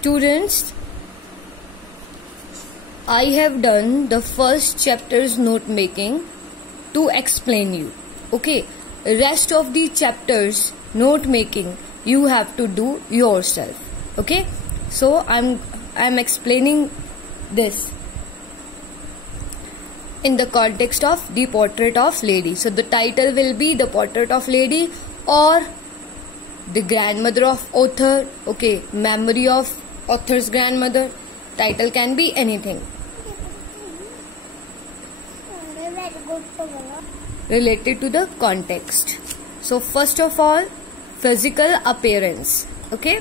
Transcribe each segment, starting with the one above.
Students, I have done the first chapter's note making to explain you. Okay, rest of the chapters note making you have to do yourself. Okay, so I'm explaining this in the context of the portrait of lady. So the title will be the portrait of lady or the grandmother of author. Okay, memory of author's grandmother. Title can be anything related to the context. So first of all, physical appearance. Okay,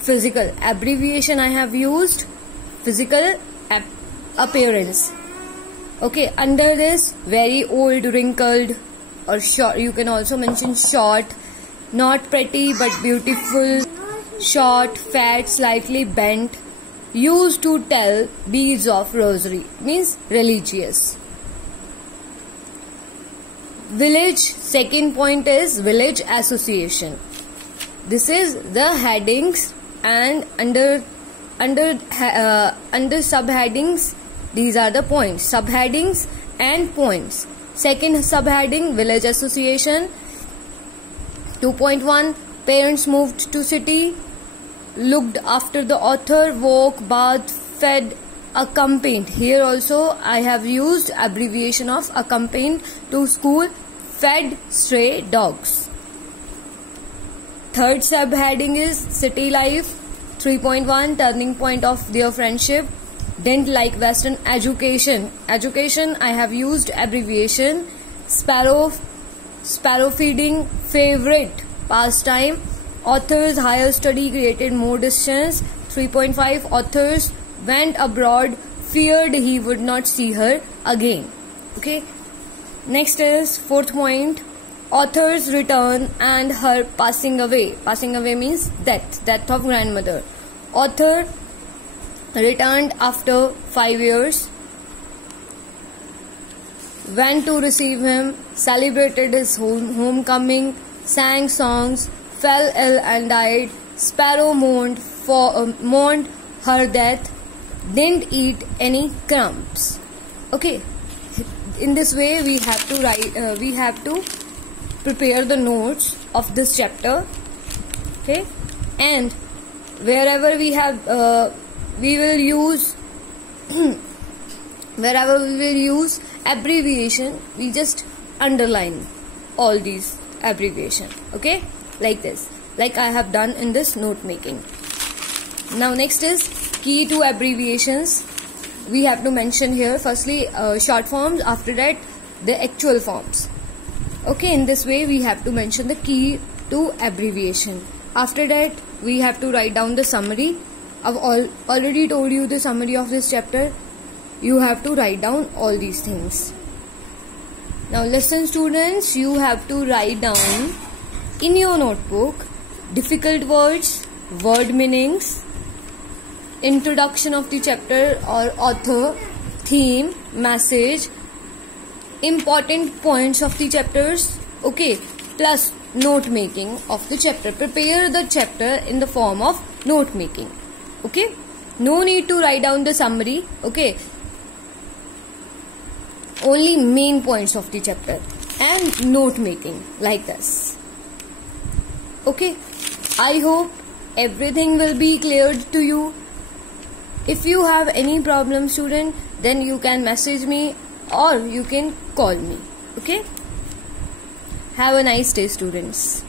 physical abbreviation I have used physical appearance. Okay, under this, very old, wrinkled, or short. You can also mention short, not pretty but beautiful, short, fat, slightly bent, used to tell beads of rosary, means religious. Village, second point is village association. This is the headings, and under subheadings, these are the points, subheadings and points. Second subheading, village association. 2.1, parents moved to city, looked after the author, woke, bathed, fed, accompanied. Here also I have used abbreviation of accompanied to school, fed stray dogs. Third subheading is city life. 3.1, turning point of their friendship. Didn't like Western education. Education I have used abbreviation. Sparrow feeding, favorite pastime. Authors higher study created more distance. 3.5, authors went abroad, feared he would not see her again. Okay, next is fourth point, author's return and her passing away. Passing away means death of grandmother. Author returned after 5 years, went to receive him, celebrated his homecoming, sang songs, fell ill and died. Sparrow mourned her death, didn't eat any crumbs. Okay, in this way we have to write. We have to prepare the notes of this chapter. Okay, and wherever we have, we will use wherever we will use abbreviation, we just underline all these abbreviation. Okay, like this, like I have done in this note making. Now next is key to abbreviations. We have to mention here firstly short forms, after that the actual forms. Okay, in this way we have to mention the key to abbreviation. After that we have to write down the summary. I've already told you the summary of this chapter. You have to write down all these things. Now listen students, you have to write down in your notebook difficult words, word meanings, introduction of the chapter or author, theme, message, important points of the chapters. Okay, plus note making of the chapter. Prepare the chapter in the form of note making. Okay, no need to write down the summary. Okay, only main points of the chapter and note making like this. Okay, I hope everything will be cleared to you. If you have any problem student, then you can message me or you can call me. Okay, have a nice day students.